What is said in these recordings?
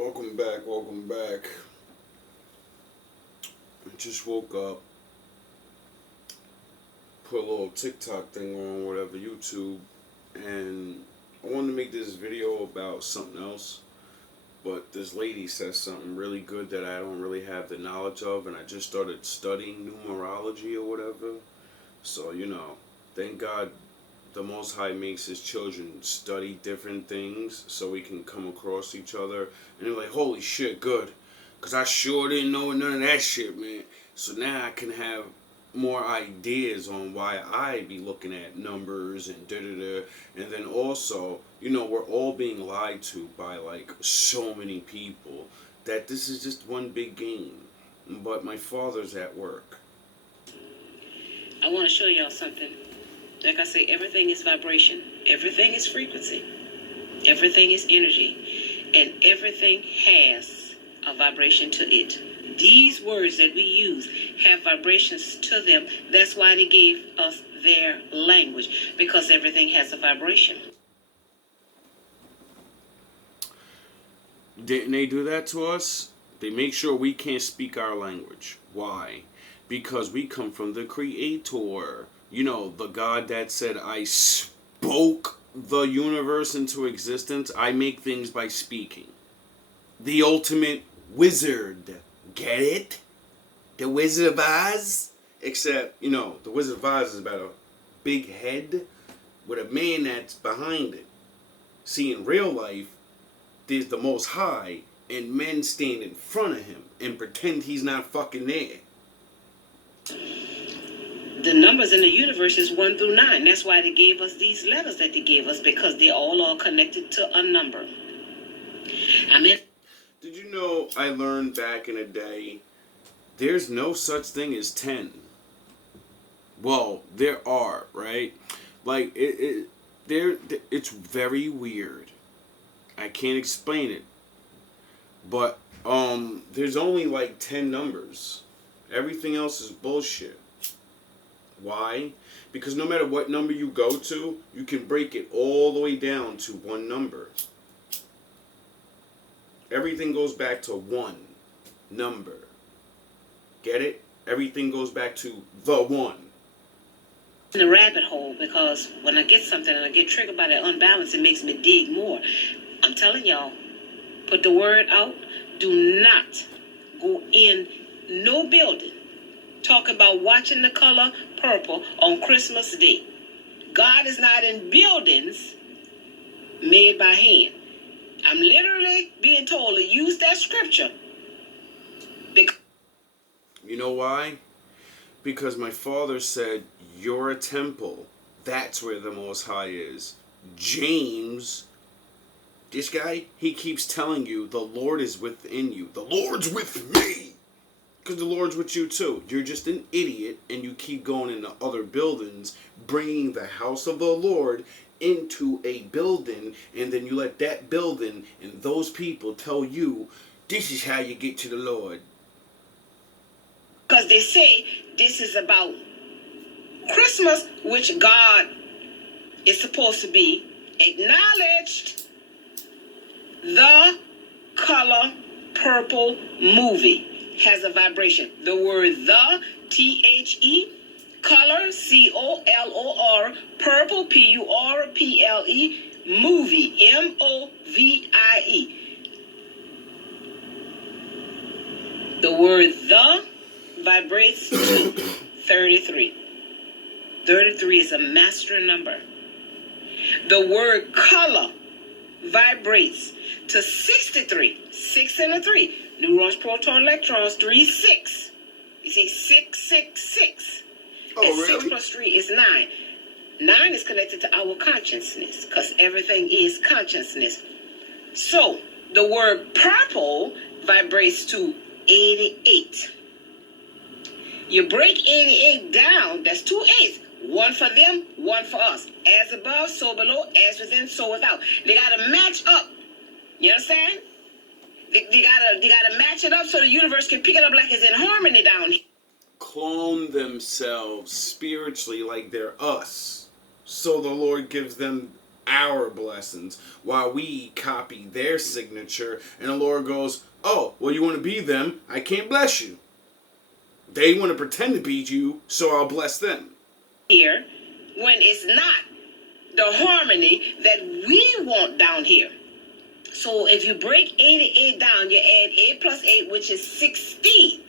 Welcome back, welcome back. I just woke up, put a little TikTok thing on, whatever, YouTube, and I wanted to make this video about something else, but this lady says something really good that I don't really have the knowledge of, and I just started studying numerology or whatever. So, thank God the Most High makes his children study different things so we can come across each other. And they're like, holy shit, good. Because I sure didn't know none of that shit, man. So now I can have more ideas on why I be looking at numbers and da-da-da. And then also, we're all being lied to by, like, so many people that this is just one big game. But my father's at work. I want to show y'all something. Like I say, everything is vibration. Everything is frequency. Everything is energy. And everything has a vibration to it. These words that we use have vibrations to them. That's why they gave us their language. Because everything has a vibration. Didn't they do that to us? They make sure we can't speak our language. Why? Because we come from the Creator. The God that said, I spoke the universe into existence. I make things by speaking. The ultimate wizard. Get it? The Wizard of Oz? Except, the Wizard of Oz is about a big head with a man that's behind it. See, in real life, there's the Most High, and men stand in front of him and pretend he's not fucking there. The numbers in the universe is 1 through 9. That's why they gave us these letters that they gave us, because they all are connected to a number. Did you know I learned back in the day, there's no such thing as 10. Well, there are, right? Like, it's very weird. I can't explain it. But, there's only like 10 numbers. Everything else is bullshit. Why? Because no matter what number you go to, you can break it all the way down to one number. Everything goes back to one number. Get it? Everything goes back to the one. In the rabbit hole, because when I get something and I get triggered by that unbalance, it makes me dig more. I'm telling y'all, put the word out. Do not go in no building talking about watching the color purple on Christmas Day. God is not in buildings made by hand. I'm literally being told to use that scripture. You know why? Because my father said, you're a temple. That's where the Most High is. James, this guy, he keeps telling you the Lord is within you. The Lord's with me. Because the Lord's with you too. You're just an idiot and you keep going into other buildings, bringing the house of the Lord into a building, and then you let that building and those people tell you, this is how you get to the Lord. Because they say this is about Christmas, which God is supposed to be acknowledged. The color purple movie has a vibration. The word the, T-H-E, color, C-O-L-O-R, purple, P-U-R-P-L-E, movie, M-O-V-I-E. The word the vibrates to 33. 33 is a master number. The word color vibrates to 63. 6 and a 3. Neurons, proton, electrons, 3, 6. You see, 6, 6, 6. Oh, and really? 6 plus 3 is 9. 9 is connected to our consciousness, because everything is consciousness. So, the word purple vibrates to 88. You break 88 down, that's 2 8s. One for them, one for us. As above, so below, as within, so without. They gotta match up. You understand? They gotta match it up so the universe can pick it up like it's in harmony down here. Clone themselves spiritually like they're us. So the Lord gives them our blessings while we copy their signature. And the Lord goes, oh, well, you want to be them? I can't bless you. They want to pretend to be you, so I'll bless them. Here, when it's not the harmony that we want down here. So if you break 88 down, you add 8 plus 8, which is 16.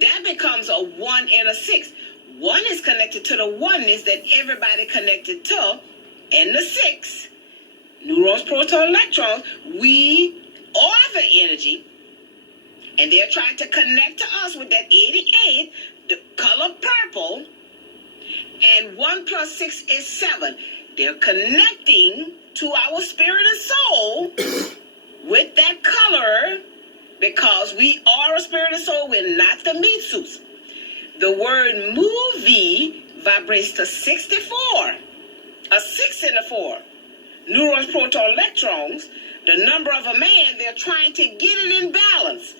That becomes a 1 and a 6. 1 is connected to the oneness that everybody connected to, and the 6. Neurons, protons, electrons. We are the energy, and they're trying to connect to us with that 88, the color purple, and 1 plus 6 is 7. They're connecting to our spirit and soul with that color because we are a spirit and soul. We're not the meat suits. The word movie vibrates to 64. A 6 and a 4. Neurons, protons, electrons. The number of a man, they're trying to get it in balance.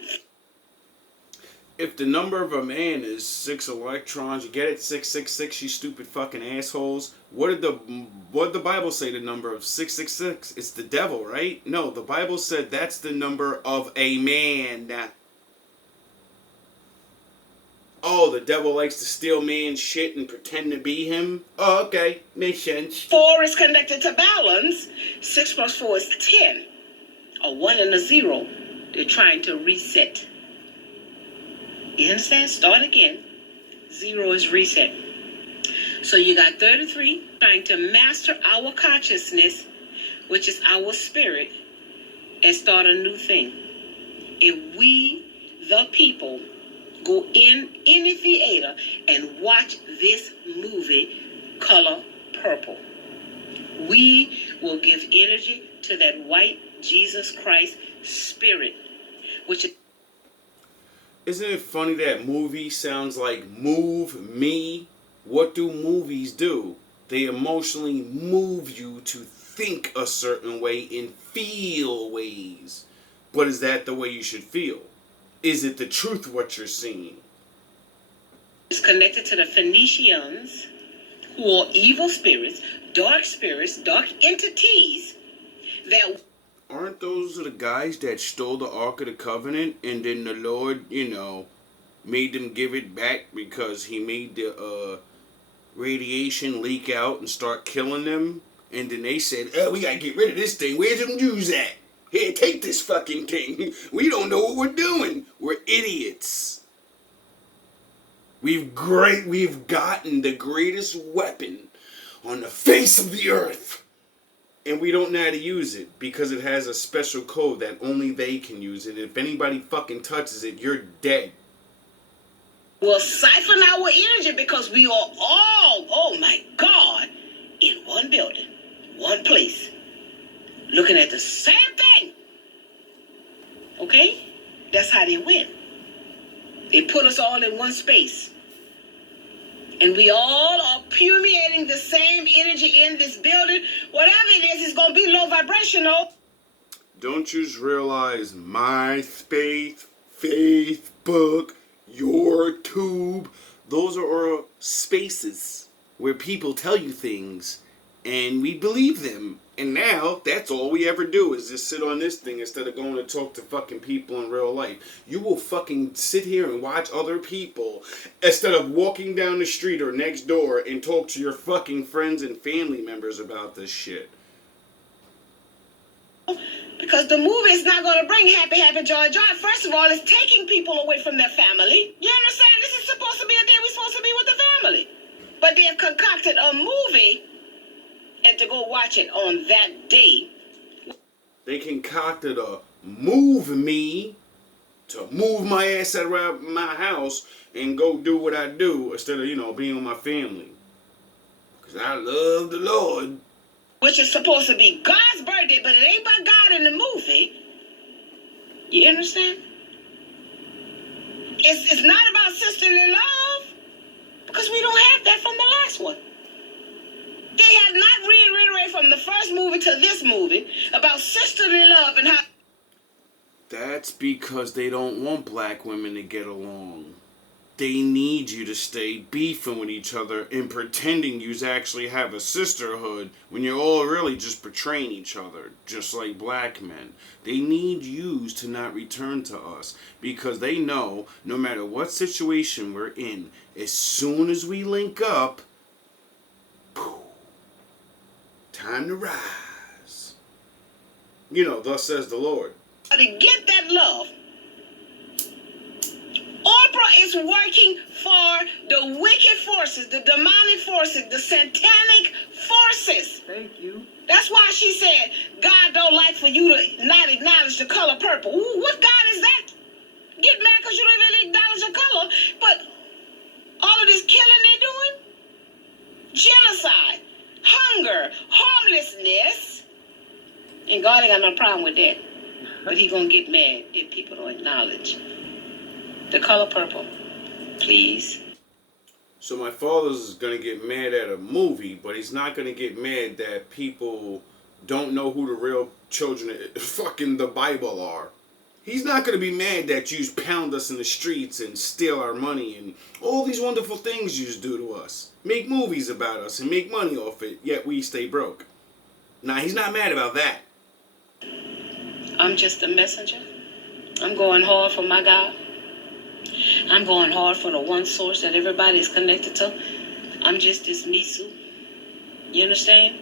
If the number of a man is 6 electrons, you get it, 666, you stupid fucking assholes. What did the Bible say the number of 666? It's the devil, right? No, the Bible said that's the number of a man. Oh, the devil likes to steal man's shit and pretend to be him? Oh, okay. Makes sense. 4 is connected to balance. 6 plus 4 is 10. A 1 and a 0. They're trying to reset. You understand? Start again. 0 is reset. So you got 33 trying to master our consciousness, which is our spirit, and start a new thing. If we, the people, go in any theater and watch this movie, Color Purple, we will give energy to that white Jesus Christ spirit, which is... Isn't it funny that movie sounds like move me? What do movies do? They emotionally move you to think a certain way and feel ways. But is that the way you should feel? Is it the truth what you're seeing? It's connected to the Phoenicians, who are evil spirits, dark entities that... Aren't those the guys that stole the Ark of the Covenant and then the Lord, made them give it back because he made the radiation leak out and start killing them? And then they said, oh, we gotta get rid of this thing. Where's them Jews at? Here, take this fucking thing. We don't know what we're doing. We're idiots. We've gotten the greatest weapon on the face of the earth. And we don't know how to use it because it has a special code that only they can use it. If anybody fucking touches it, you're dead. Will siphon our energy because we are all, oh my God, in one building, one place, looking at the same thing. Okay? That's how they win. They put us all in one space. And we all are permeating the same energy in this building. Whatever it is, it's going to be low vibrational. Don't you just realize MySpace, Facebook, YouTube, those are all spaces where people tell you things and we believe them. And now, that's all we ever do is just sit on this thing instead of going to talk to fucking people in real life. You will fucking sit here and watch other people instead of walking down the street or next door and talk to your fucking friends and family members about this shit. Because the movie is not going to bring happy, joy, joy. First of all, it's taking people away from their family. You understand? This is supposed to be a day we're supposed to be with the family. But they have concocted a movie and to go watch it on that day. They concocted a move me to move my ass around my house and go do what I do instead of, being with my family. Because I love the Lord. Which is supposed to be God's birthday, but it ain't by God in the movie. You understand? It's not about sisterly love. Because we don't have that from the last one. They have not reiterated from the first movie to this movie about sisterly love and how... That's because they don't want black women to get along. they need you to stay beefing with each other and pretending you actually have a sisterhood when you're all really just betraying each other, just like black men. They need you to not return to us because they know no matter what situation we're in, as soon as we link up, time to rise. You know, thus says the Lord. To get that love, Oprah is working for the wicked forces, the demonic forces, the satanic forces. Thank you. That's why she said, God don't like for you to not acknowledge the color purple. Ooh, what God is that? Get mad because you don't even acknowledge the color. But all of this killing they're doing, genocide, hunger, homelessness, and God ain't got no problem with that. But he gonna get mad if people don't acknowledge the color purple. Please. So my father's gonna get mad at a movie, but he's not gonna get mad that people don't know who the real children of fucking the Bible are. He's not gonna be mad that you pound us in the streets and steal our money and all these wonderful things you do to us. Make movies about us and make money off it, yet we stay broke. Nah, he's not mad about that. I'm just a messenger. I'm going hard for my God. I'm going hard for the one source that everybody is connected to. I'm just this Misu. You understand?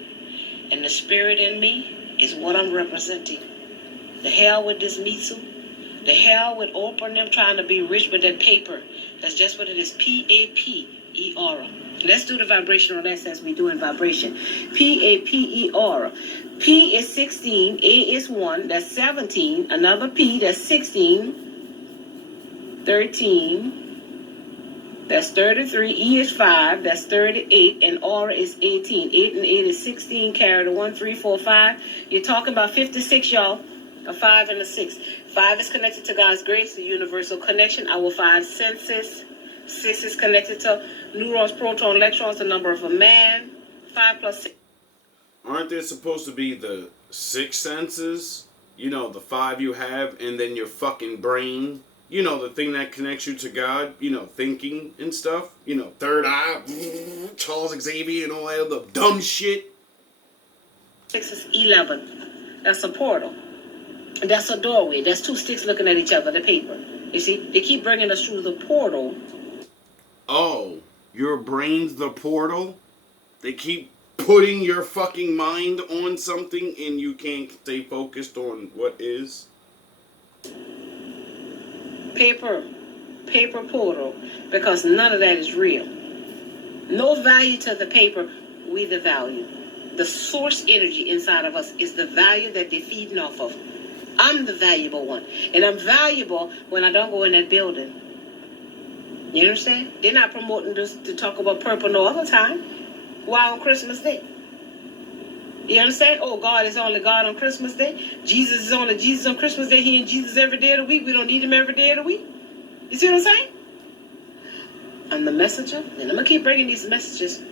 And the spirit in me is what I'm representing. The hell with this Misu. The hell with Oprah and them trying to be rich with that paper. That's just what it is. P-A-P-E-R. Let's do the vibration on that since we're doing vibration. P-A-P-E-R. P is 16. A is 1. That's 17. Another P. That's 16. 13, that's 33, E is 5, that's 38, and R is 18. 8 and 8 is 16, carry the 1, 3, 4, 5. You're talking about 56, y'all. A 5 and a 6. 5 is connected to God's grace, the universal connection, our 5 senses. 6 is connected to neurons, protons, electrons, the number of a man. 5 plus 6. Aren't there supposed to be the 6 senses? You know, the 5 you have, and then your fucking brain. You know, the thing that connects you to God, you know, thinking and stuff. You know, third eye, Charles Xavier and all that other dumb shit. 6 is 11. That's a portal. That's a doorway. That's 2 sticks looking at each other, the paper. You see, they keep bringing us through the portal. Oh, your brain's the portal? They keep putting your fucking mind on something and you can't stay focused on what is? Paper portal, because none of that is real. No value to the paper, we the value. The source energy inside of us is the value that they're feeding off of. I'm the valuable one, and I'm valuable when I don't go in that building. You understand? They're not promoting this to talk about purple no other time. Why on Christmas Day? You understand? Oh, God is only God on Christmas Day. Jesus is only Jesus on Christmas Day. He and Jesus every day of the week. We don't need him every day of the week. You see what I'm saying? I'm the messenger, and I'm going to keep bringing these messages.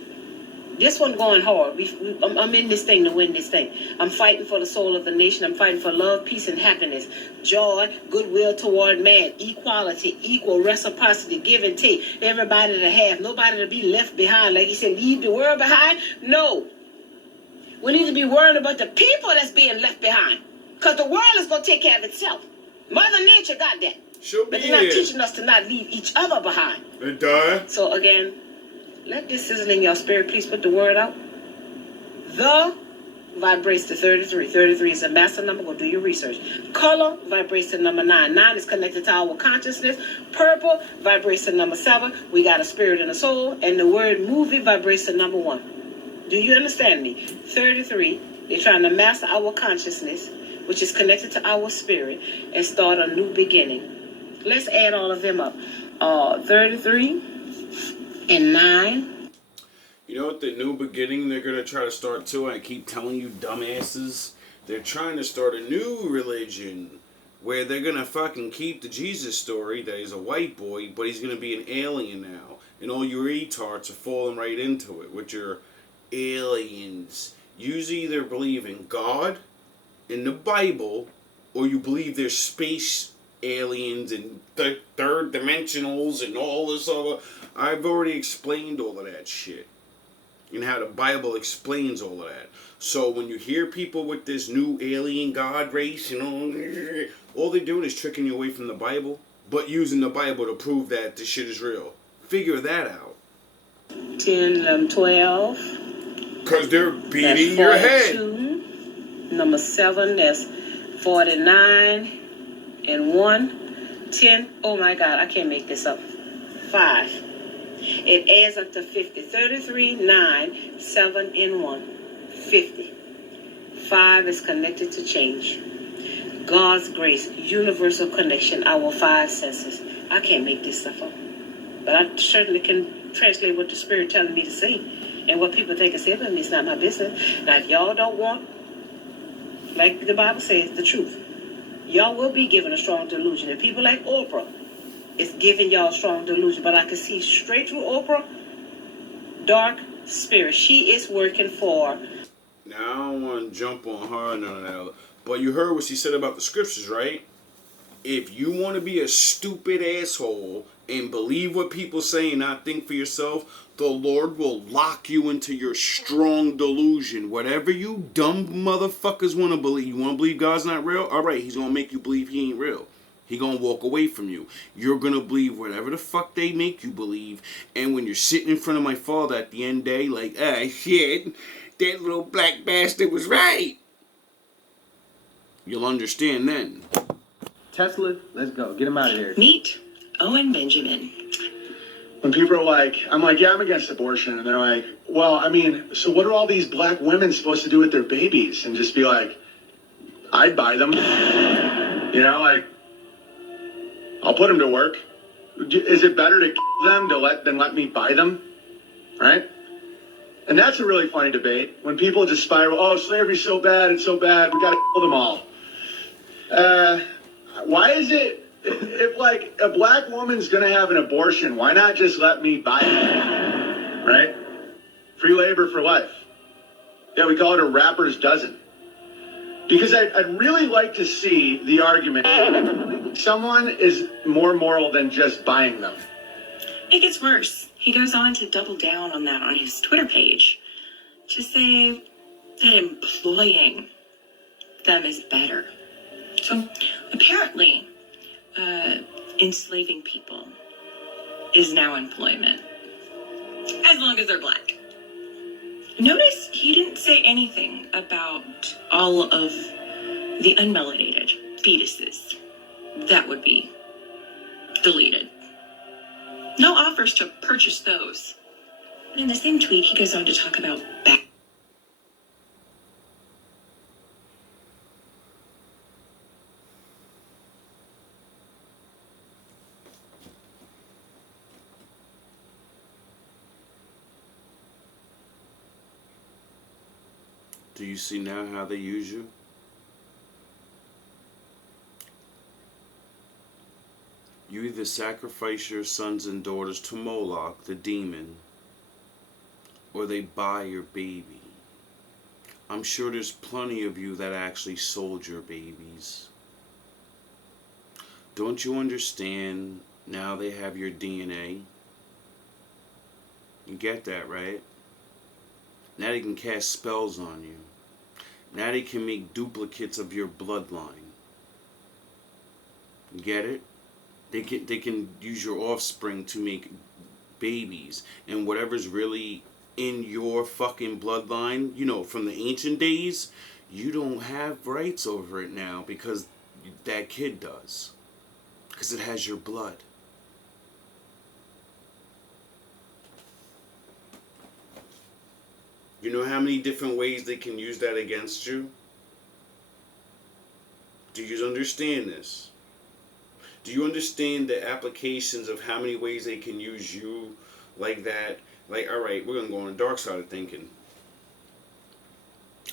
This one going hard. I'm in this thing to win this thing. I'm fighting for the soul of the nation. I'm fighting for love, peace, and happiness. Joy, goodwill toward man, equality, equal reciprocity, give and take. Everybody to have. Nobody to be left behind. Like he said, leave the world behind. No. We need to be worried about the people that's being left behind. Because the world is going to take care of itself. Mother Nature got that. She'll But be they're not here. teaching us to not leave each other behind. And die. So again, let this sizzle in your spirit. Please put the word out. The vibrates to 33. 33 is a master number. Go do your research. Color vibrates to number 9. 9 is connected to our consciousness. Purple vibrates to number 7. We got a spirit and a soul. And the word movie vibrates to number 1. Do you understand me? 33, they're trying to master our consciousness, which is connected to our spirit, and start a new beginning. Let's add all of them up. 33 and 9. You know what the new beginning they're going to try to start too? I keep telling you dumbasses. They're trying to start a new religion where they're going to fucking keep the Jesus story that he's a white boy, but he's going to be an alien now. And all you retards are falling right into it with your aliens. You either believe in God, in the Bible, or you believe there's space aliens and third dimensionals and all this other. I've already explained all of that shit. And how the Bible explains all of that. So when you hear people with this new alien god race, all they're doing is tricking you away from the Bible, but using the Bible to prove that this shit is real. Figure that out. 10, 12. Because they're beating your head. Number 7, that's 49 and 1. 10. Oh my God, I can't make this up. 5. It adds up to 50. 33, 9, 7, and 1. 50. 5 is connected to change. God's grace, universal connection, our 5 senses. I can't make this stuff up. But I certainly can translate what the Spirit telling me to say. And what people think is heaven is not my business. Now, if y'all don't want, like the Bible says, the truth, y'all will be given a strong delusion. And people like Oprah, it's giving y'all strong delusion, but I can see straight through Oprah, dark spirit. She is working for. Now, I don't want to jump on her and none of that, but you heard what she said about the scriptures, right? If you want to be a stupid asshole and believe what people say and not think for yourself, the Lord will lock you into your strong delusion. Whatever you dumb motherfuckers want to believe. You want to believe God's not real? Alright, he's going to make you believe he ain't real. He gonna walk away from you. You're gonna believe whatever the fuck they make you believe. And when you're sitting in front of my father at the end of the day, like, shit, that little black bastard was right, you'll understand then. Tesla, let's go. Get him out of here. Meet Owen Benjamin. When people are like, I'm like, yeah, I'm against abortion. And they're like, well, I mean, so what are all these black women supposed to do with their babies? And just be like, I'd buy them. You know, like, I'll put them to work. Is it better to kill them than let me buy them? Right? And that's a really funny debate. When people just spiral, oh, slavery's so bad, it's so bad, we gotta kill them all. Why is it, if like a black woman's gonna have an abortion, why not just let me buy it? Right? Free labor for life. Yeah, we call it a rapper's dozen. Because I'd really like to see the argument, someone is more moral than just buying them. It gets worse. He goes on to double down on that on his Twitter page to say that employing them is better. So apparently, enslaving people is now employment, as long as they're black. Notice he didn't say anything about all of the unmelanated fetuses that would be deleted. No offers to purchase those. And in the same tweet, he goes on to talk about back. Do you see now how they use you? You either sacrifice your sons and daughters to Moloch, the demon, or they buy your baby. I'm sure there's plenty of you that actually sold your babies. Don't you understand? Now they have your DNA. You get that, right? Now they can cast spells on you. Now they can make duplicates of your bloodline. You get it? They can use your offspring to make babies. And whatever's really in your fucking bloodline, you know, from the ancient days, you don't have rights over it now because that kid does. Because it has your blood. You know how many different ways they can use that against you? Do you understand this? Do you understand the applications of how many ways they can use you like that? Like, alright, we're going to go on the dark side of thinking.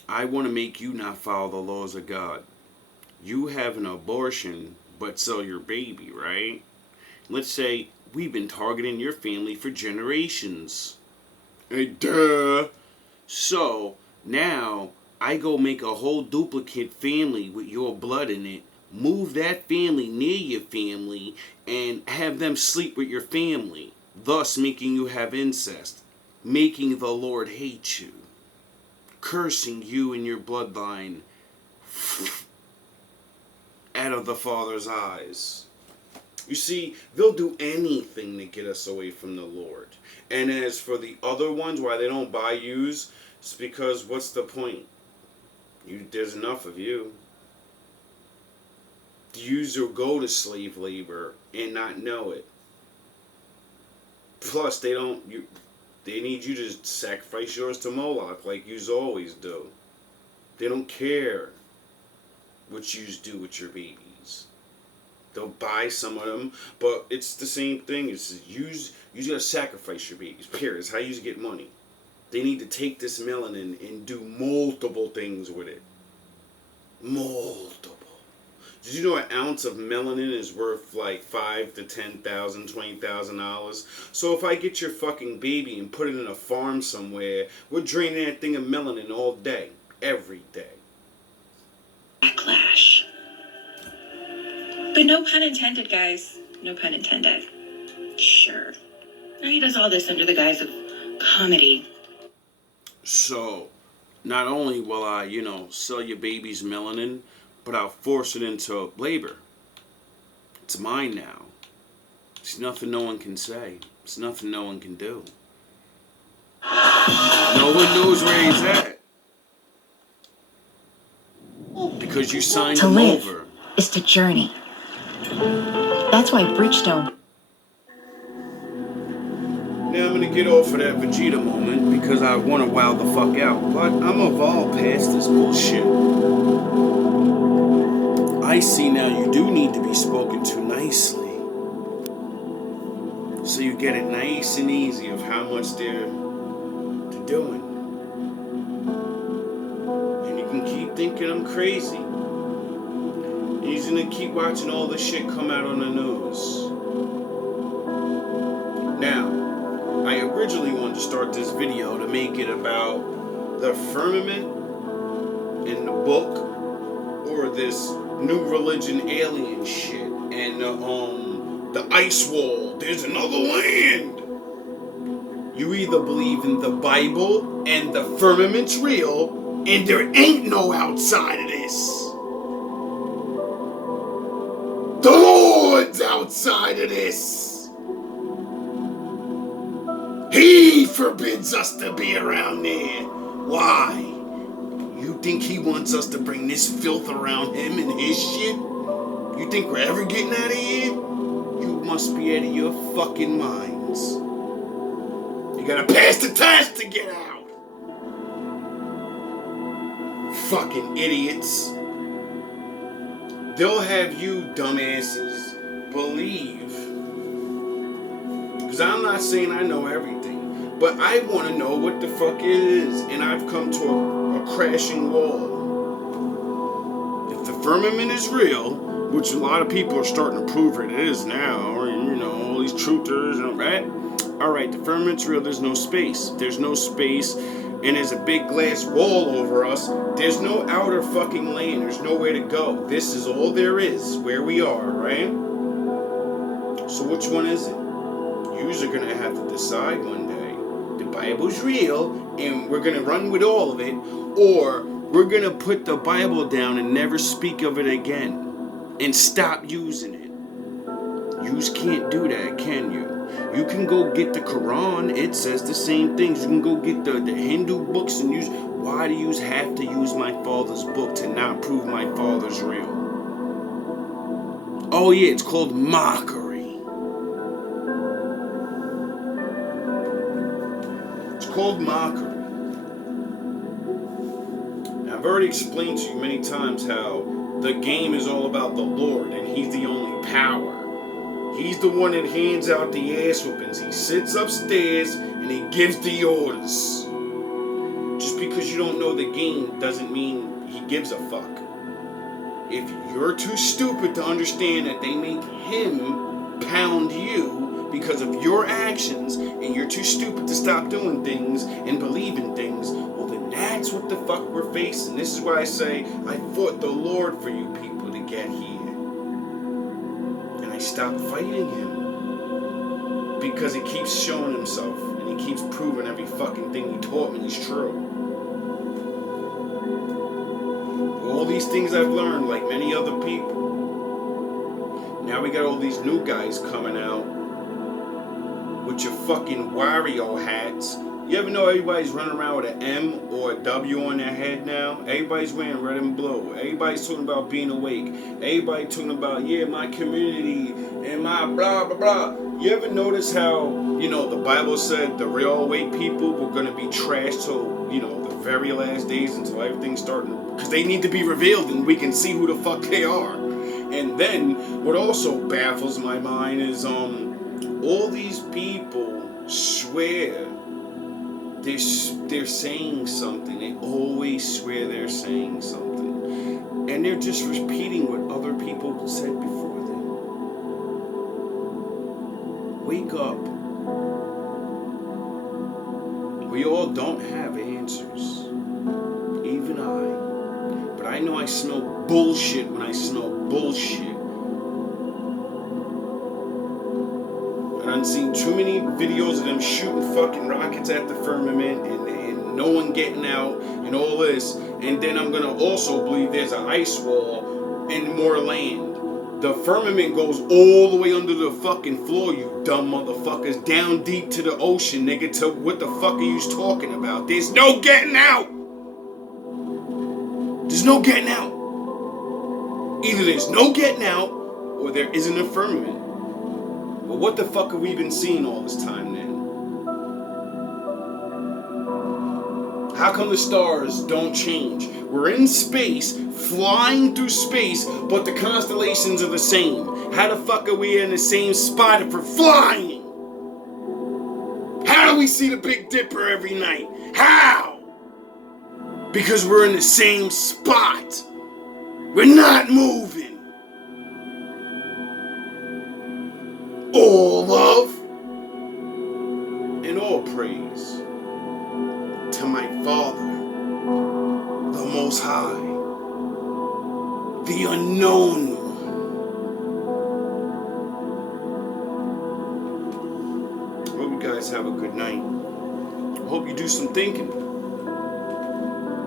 I want to make you not follow the laws of God. You have an abortion, but sell your baby, right? Let's say we've been targeting your family for generations. Hey, duh! So, now, I go make a whole duplicate family with your blood in it, move that family near your family and have them sleep with your family, thus making you have incest, making the Lord hate you, cursing you and your bloodline out of the Father's eyes. You see, they'll do anything to get us away from the Lord. And as for the other ones, why they don't buy yous, it's because what's the point? There's enough of you. The yous will go to slave labor and not know it. Plus, they need you to sacrifice yours to Moloch like yous always do. They don't care what yous do with your babies. They'll buy some of them, but it's the same thing. It's you gotta sacrifice your babies. Period. It's how you get money. They need to take this melanin and do multiple things with it. Multiple. Did you know an ounce of melanin is worth like $5,000 to $10,000, $20,000? So if I get your fucking baby and put it in a farm somewhere, we're draining that thing of melanin all day, every day. Backlash. But no pun intended, guys. No pun intended. Sure. Now he does all this under the guise of comedy. So, not only will I, sell your baby's melanin, but I'll force it into labor. It's mine now. It's nothing no one can say. It's nothing no one can do. No one knows where he's at. Because you signed him over. Is to journey. That's why Bridgestone. Now I'm gonna get off of that Vegeta moment because I want to wow the fuck out. But I'm evolved past this bullshit. I see now you do need to be spoken to nicely. So you get it nice and easy of how much they're doing. And you can keep thinking I'm crazy. And you're gonna keep watching all this shit come out on the news. Now, I originally wanted to start this video to make it about the firmament in the book, or this new religion alien shit, and the ice wall. There's another land. You either believe in the Bible and the firmament's real, and there ain't no outside of this. The Lord's outside of this. He forbids us to be around there. Why? You think he wants us to bring this filth around him and his shit? You think we're ever getting out of here? You must be out of your fucking minds. You gotta pass the test to get out. Fucking idiots. They'll have you dumbasses believe. Because I'm not saying I know everything, but I want to know what the fuck it is, and I've come to a crashing wall. If the firmament is real, which a lot of people are starting to prove it is now, or all these truthers, right? Alright, the firmament's real, there's no space. There's no space, and there's a big glass wall over us. There's no outer fucking land, there's nowhere to go. This is all there is, where we are, right? So which one is it? Yous are gonna have to decide one day. The Bible's real, and we're gonna run with all of it, or we're gonna put the Bible down and never speak of it again, and stop using it. Yous can't do that, can you? You can go get the Quran, it says the same things. You can go get the Hindu books and use. Why do yous have to use my father's book to not prove my father's real? Oh yeah, it's called mockery. It's called mockery. Now, I've already explained to you many times how the game is all about the Lord, and he's the only power. He's the one that hands out the ass whoopings. He sits upstairs and he gives the orders. Just because you don't know the game doesn't mean he gives a fuck. If you're too stupid to understand that they make him pound you because of your actions, and you're too stupid to stop doing things and believe in things, well then that's what the fuck we're facing. This is why I say I fought the Lord for you people to get here. stopped fighting him. Because he keeps showing himself, and he keeps proving every fucking thing he taught me is true. All these things I've learned, like many other people. Now we got all these new guys coming out with your fucking Wario hats. You ever know everybody's running around with an M or a W on their head now? Everybody's wearing red and blue. Everybody's talking about being awake. Everybody talking about, yeah, my community and my blah, blah, blah. You ever notice how, you know, the Bible said the real awake people were going to be trashed till, you know, the very last days until everything's starting, because they need to be revealed and we can see who the fuck they are. And then what also baffles my mind is all these people swear they're saying something. They always swear they're saying something. And they're just repeating what other people said before them. Wake up. We all don't have answers. Even I. But I know I smell bullshit when I smell bullshit. I've seen too many videos of them shooting fucking rockets at the firmament and no one getting out and all this. And then I'm gonna also believe there's an ice wall and more land. The firmament goes all the way under the fucking floor, you dumb motherfuckers. Down deep to the ocean, nigga. To what the fuck are you talking about? There's no getting out! There's no getting out. Either there's no getting out or there isn't a firmament. But what the fuck have we been seeing all this time then? How come the stars don't change? We're in space, flying through space, but the constellations are the same. How the fuck are we in the same spot if we're flying? How do we see the Big Dipper every night? How? Because we're in the same spot. We're not moving. All love and all praise to my Father, the Most High, the Unknown One. Hope you guys have a good night. Hope you do some thinking.